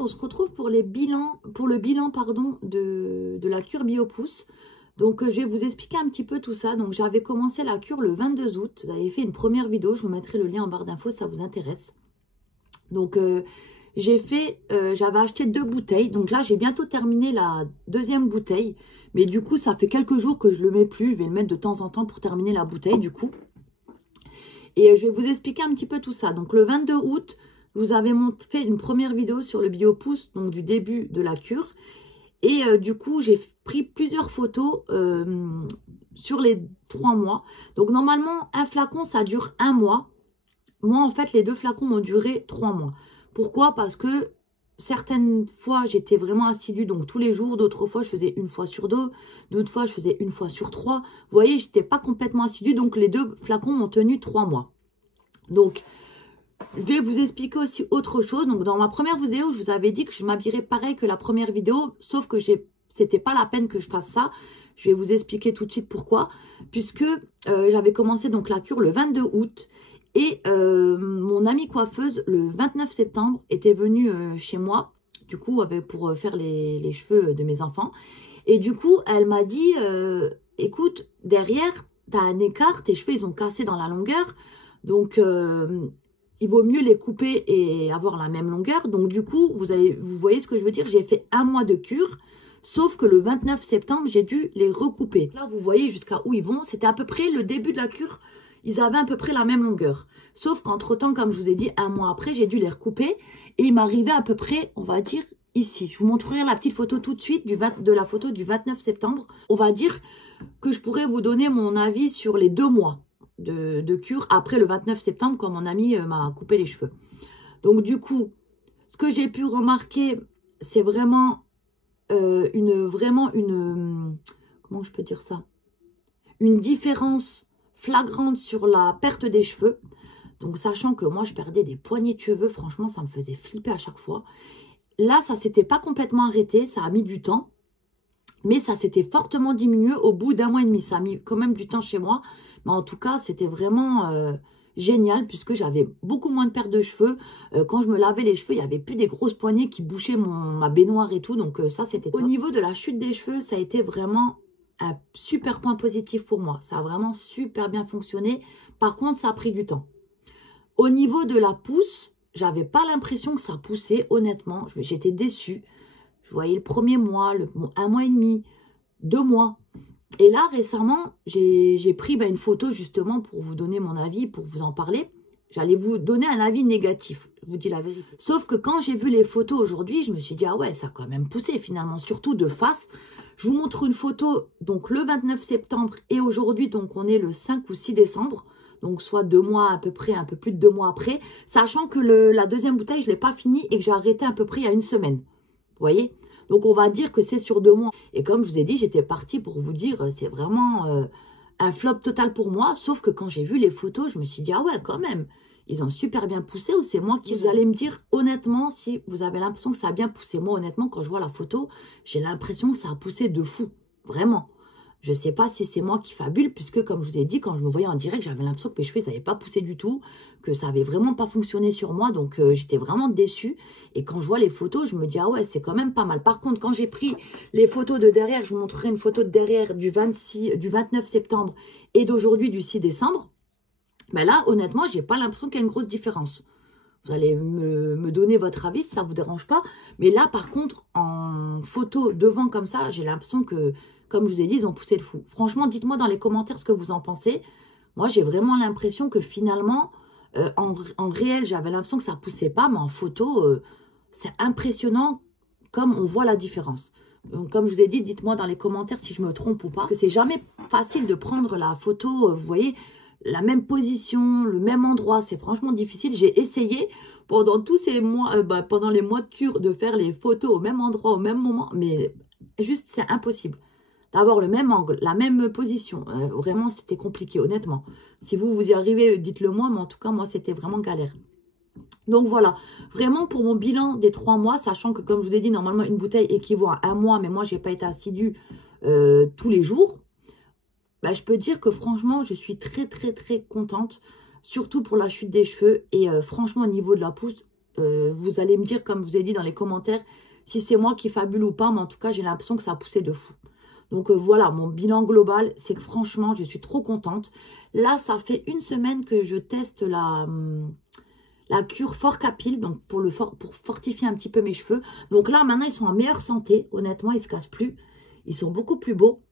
on se retrouve pour le bilan pardon, de la cure Biopousse. Donc, je vais vous expliquer un petit peu tout ça. Donc, j'avais commencé la cure le 22 août. J'avais fait une première vidéo. Je vous mettrai le lien en barre d'infos si ça vous intéresse. Donc, j'avais acheté 2 bouteilles. Donc là, j'ai bientôt terminé la deuxième bouteille. Mais du coup, ça fait quelques jours que je le mets plus. Je vais le mettre de temps en temps pour terminer la bouteille, du coup. Et je vais vous expliquer un petit peu tout ça. Donc, le 22 août, je vous avais fait une première vidéo sur le Biopousse, donc du début de la cure. Et du coup, j'ai pris plusieurs photos sur les 3 mois. Donc, normalement, un flacon, ça dure 1 mois. Moi, en fait, les 2 flacons m'ont duré 3 mois. Pourquoi? Parce que certaines fois, j'étais vraiment assidue, donc tous les jours. D'autres fois, je faisais 1 fois sur 2. D'autres fois, je faisais 1 fois sur 3. Vous voyez, je n'étais pas complètement assidue. Donc, les 2 flacons m'ont tenu 3 mois. Donc, je vais vous expliquer aussi autre chose. Donc, dans ma première vidéo, je vous avais dit que je m'habillerais pareil que la première vidéo. Sauf que c'était pas la peine que je fasse ça. Je vais vous expliquer tout de suite pourquoi. Puisque j'avais commencé donc la cure le 22 août. Et mon amie coiffeuse, le 29 septembre, était venue chez moi, du coup, pour faire les cheveux de mes enfants. Et du coup, elle m'a dit, écoute, derrière, tu as un écart, tes cheveux, ils ont cassé dans la longueur. Donc, il vaut mieux les couper et avoir la même longueur. Donc, du coup, vous voyez ce que je veux dire? J'ai fait 1 mois de cure. Sauf que le 29 septembre, j'ai dû les recouper. Là, vous voyez jusqu'à où ils vont. C'était à peu près le début de la cure. Ils avaient à peu près la même longueur. Sauf qu'entre-temps, comme je vous ai dit, 1 mois après, j'ai dû les recouper. Et il m'arrivait à peu près, on va dire, ici. Je vous montrerai la petite photo tout de suite de la photo du 29 septembre. On va dire que je pourrais vous donner mon avis sur les 2 mois de cure après le 29 septembre, quand mon ami m'a coupé les cheveux. Donc, du coup, ce que j'ai pu remarquer, c'est vraiment comment je peux dire ça? Une différence flagrante sur la perte des cheveux. Donc, sachant que moi, je perdais des poignées de cheveux, franchement, ça me faisait flipper à chaque fois. Là, ça s'était pas complètement arrêté, ça a mis du temps. Mais ça s'était fortement diminué au bout d'1 mois et demi. Ça a mis quand même du temps chez moi. Mais en tout cas, c'était vraiment génial puisque j'avais beaucoup moins de perte de cheveux. Quand je me lavais les cheveux, il n'y avait plus des grosses poignées qui bouchaient ma baignoire et tout. Donc ça, c'était top. Au niveau de la chute des cheveux, ça a été vraiment un super point positif pour moi. Ça a vraiment super bien fonctionné. Par contre, ça a pris du temps. Au niveau de la pousse, j'avais pas l'impression que ça poussait, honnêtement. J'étais déçue. Je voyais le premier mois, 1 mois et demi, 2 mois. Et là, récemment, j'ai pris une photo justement pour vous donner mon avis, pour vous en parler. J'allais vous donner un avis négatif, je vous dis la vérité. Sauf que quand j'ai vu les photos aujourd'hui, je me suis dit, ah ouais, ça a quand même poussé finalement, surtout de face. Je vous montre une photo, donc le 29 septembre et aujourd'hui, donc on est le 5 ou 6 décembre. Donc soit 2 mois à peu près, un peu plus de 2 mois après. Sachant que la deuxième bouteille, je ne l'ai pas finie et que j'ai arrêté à peu près il y a 1 semaine. Vous voyez? Donc, on va dire que c'est sur 2 mois. Et comme je vous ai dit, j'étais partie pour vous dire, c'est vraiment un flop total pour moi. Sauf que quand j'ai vu les photos, je me suis dit, ah ouais, quand même, ils ont super bien poussé ou c'est moi qui... Vous allez me dire, honnêtement, si vous avez l'impression que ça a bien poussé. Moi, honnêtement, quand je vois la photo, j'ai l'impression que ça a poussé de fou. Vraiment. Je ne sais pas si c'est moi qui fabule, puisque comme je vous ai dit, quand je me voyais en direct, j'avais l'impression que mes cheveux, ça n'avait pas poussé du tout, que ça n'avait vraiment pas fonctionné sur moi, donc j'étais vraiment déçue. Et quand je vois les photos, je me dis, ah ouais, c'est quand même pas mal. Par contre, quand j'ai pris les photos de derrière, je vous montrerai une photo de derrière du 29 septembre et d'aujourd'hui du 6 décembre, ben là, honnêtement, j'ai pas l'impression qu'il y a une grosse différence. Vous allez me donner votre avis si ça ne vous dérange pas. Mais là, par contre, en photo devant comme ça, j'ai l'impression que, comme je vous ai dit, ils ont poussé le fou. Franchement, dites-moi dans les commentaires ce que vous en pensez. Moi, j'ai vraiment l'impression que finalement, en réel, j'avais l'impression que ça ne poussait pas. Mais en photo, c'est impressionnant comme on voit la différence. Donc, comme je vous ai dit, dites-moi dans les commentaires si je me trompe ou pas. Parce que c'est jamais facile de prendre la photo, vous voyez, la même position, le même endroit, c'est franchement difficile. J'ai essayé pendant tous ces mois, pendant les mois de cure, de faire les photos au même endroit, au même moment, mais juste c'est impossible d'avoir le même angle, la même position. Vraiment, c'était compliqué, honnêtement. Si vous y arrivez, dites-le moi, mais en tout cas, moi, c'était vraiment galère. Donc voilà, vraiment pour mon bilan des 3 mois, sachant que comme je vous ai dit, normalement une bouteille équivaut à 1 mois, mais moi, j'ai pas été assidue tous les jours. Bah, je peux dire que franchement, je suis très, très, très contente. Surtout pour la chute des cheveux. Et franchement, au niveau de la pousse, Vous allez me dire, comme je vous ai dit dans les commentaires, si c'est moi qui fabule ou pas. Mais en tout cas, j'ai l'impression que ça a poussé de fou. Donc voilà, mon bilan global, c'est que franchement, je suis trop contente. Là, ça fait une semaine que je teste la cure Forcapil, donc pour fortifier un petit peu mes cheveux. Donc là, maintenant, ils sont en meilleure santé. Honnêtement, ils ne se cassent plus. Ils sont beaucoup plus beaux.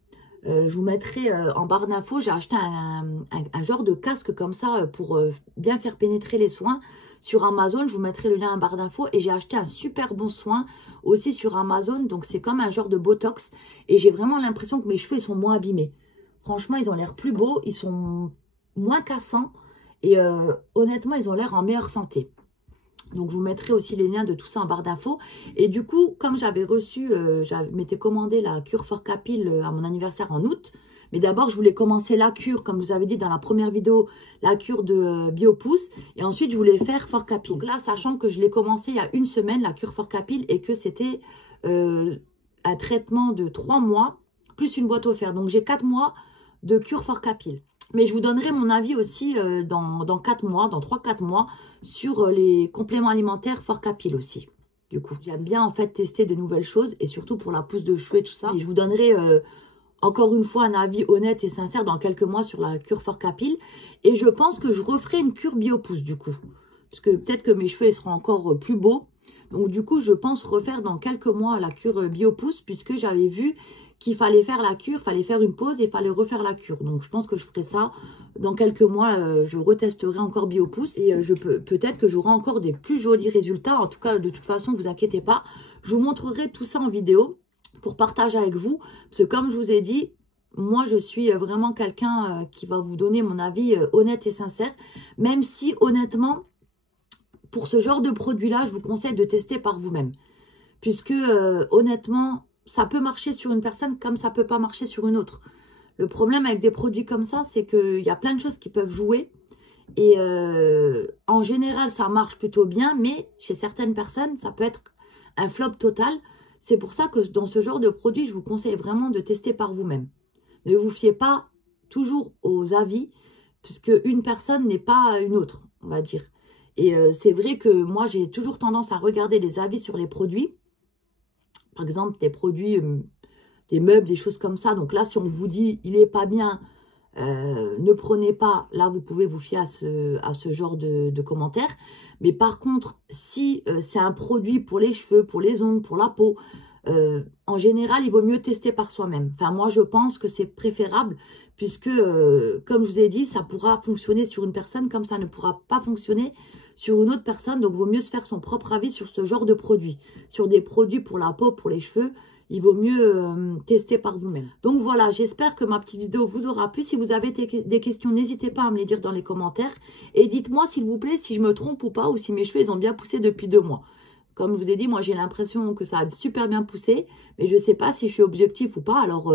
Je vous mettrai en barre d'infos, j'ai acheté un genre de casque comme ça pour bien faire pénétrer les soins sur Amazon. Je vous mettrai le lien en barre d'infos. Et j'ai acheté un super bon soin aussi sur Amazon. Donc c'est comme un genre de Botox. Et j'ai vraiment l'impression que mes cheveux ils sont moins abîmés. Franchement, ils ont l'air plus beaux. Ils sont moins cassants. Et honnêtement, ils ont l'air en meilleure santé. Donc, je vous mettrai aussi les liens de tout ça en barre d'infos. Et du coup, comme j'avais reçu, je m'étais commandé la cure Forcapil à mon anniversaire en août. Mais d'abord, je voulais commencer la cure, comme je vous avais dit dans la première vidéo, la cure de Biopousse. Et ensuite, je voulais faire Forcapil. Donc là, sachant que je l'ai commencé il y a une semaine, la cure Forcapil, et que c'était un traitement de 3 mois, plus une boîte offerte. Donc, j'ai 4 mois de cure Forcapil. Mais je vous donnerai mon avis aussi dans 4 mois, dans 3-4 mois, sur les compléments alimentaires Forcapil aussi. Du coup, j'aime bien en fait tester de nouvelles choses et surtout pour la pousse de cheveux et tout ça. Et je vous donnerai encore une fois un avis honnête et sincère dans quelques mois sur la cure Forcapil. Et je pense que je referai une cure Biopousse du coup. Parce que peut-être que mes cheveux ils seront encore plus beaux. Donc du coup, je pense refaire dans quelques mois la cure Biopousse puisque j'avais vu qu'il fallait faire la cure, il fallait faire une pause et il fallait refaire la cure. Donc, je pense que je ferai ça. Dans quelques mois, je retesterai encore Biopousse et peut-être que j'aurai encore des plus jolis résultats. En tout cas, de toute façon, ne vous inquiétez pas. Je vous montrerai tout ça en vidéo pour partager avec vous. Parce que comme je vous ai dit, moi, je suis vraiment quelqu'un qui va vous donner mon avis honnête et sincère. Même si, honnêtement, pour ce genre de produit-là, je vous conseille de tester par vous-même. Puisque, honnêtement, ça peut marcher sur une personne comme ça peut pas marcher sur une autre. Le problème avec des produits comme ça, c'est qu'il y a plein de choses qui peuvent jouer. Et en général, ça marche plutôt bien. Mais chez certaines personnes, ça peut être un flop total. C'est pour ça que dans ce genre de produit, je vous conseille vraiment de tester par vous-même. Ne vous fiez pas toujours aux avis, puisque une personne n'est pas une autre, on va dire. Et c'est vrai que moi, j'ai toujours tendance à regarder les avis sur les produits. Par exemple, des produits, des meubles, des choses comme ça. Donc là, si on vous dit, il n'est pas bien, ne prenez pas. Là, vous pouvez vous fier à ce genre de commentaires. Mais par contre, si c'est un produit pour les cheveux, pour les ongles, pour la peau, en général, il vaut mieux tester par soi-même. Enfin, moi, je pense que c'est préférable puisque, comme je vous ai dit, ça pourra fonctionner sur une personne comme ça ne pourra pas fonctionner sur une autre personne. Donc, il vaut mieux se faire son propre avis sur ce genre de produit. Sur des produits pour la peau, pour les cheveux, il vaut mieux tester par vous-même. Donc, voilà, j'espère que ma petite vidéo vous aura plu. Si vous avez des questions, n'hésitez pas à me les dire dans les commentaires. Et dites-moi, s'il vous plaît, si je me trompe ou pas ou si mes cheveux, ils ont bien poussé depuis 2 mois. Comme je vous ai dit, moi, j'ai l'impression que ça a super bien poussé. Mais je ne sais pas si je suis objectif ou pas. Alors,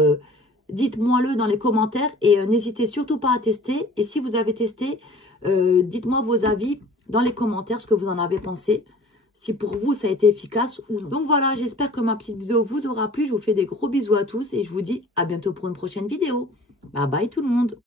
dites-moi-le dans les commentaires. Et n'hésitez surtout pas à tester. Et si vous avez testé, dites-moi vos avis dans les commentaires, ce que vous en avez pensé. Si pour vous, ça a été efficace ou non. Donc voilà, j'espère que ma petite vidéo vous aura plu. Je vous fais des gros bisous à tous. Et je vous dis à bientôt pour une prochaine vidéo. Bye bye tout le monde.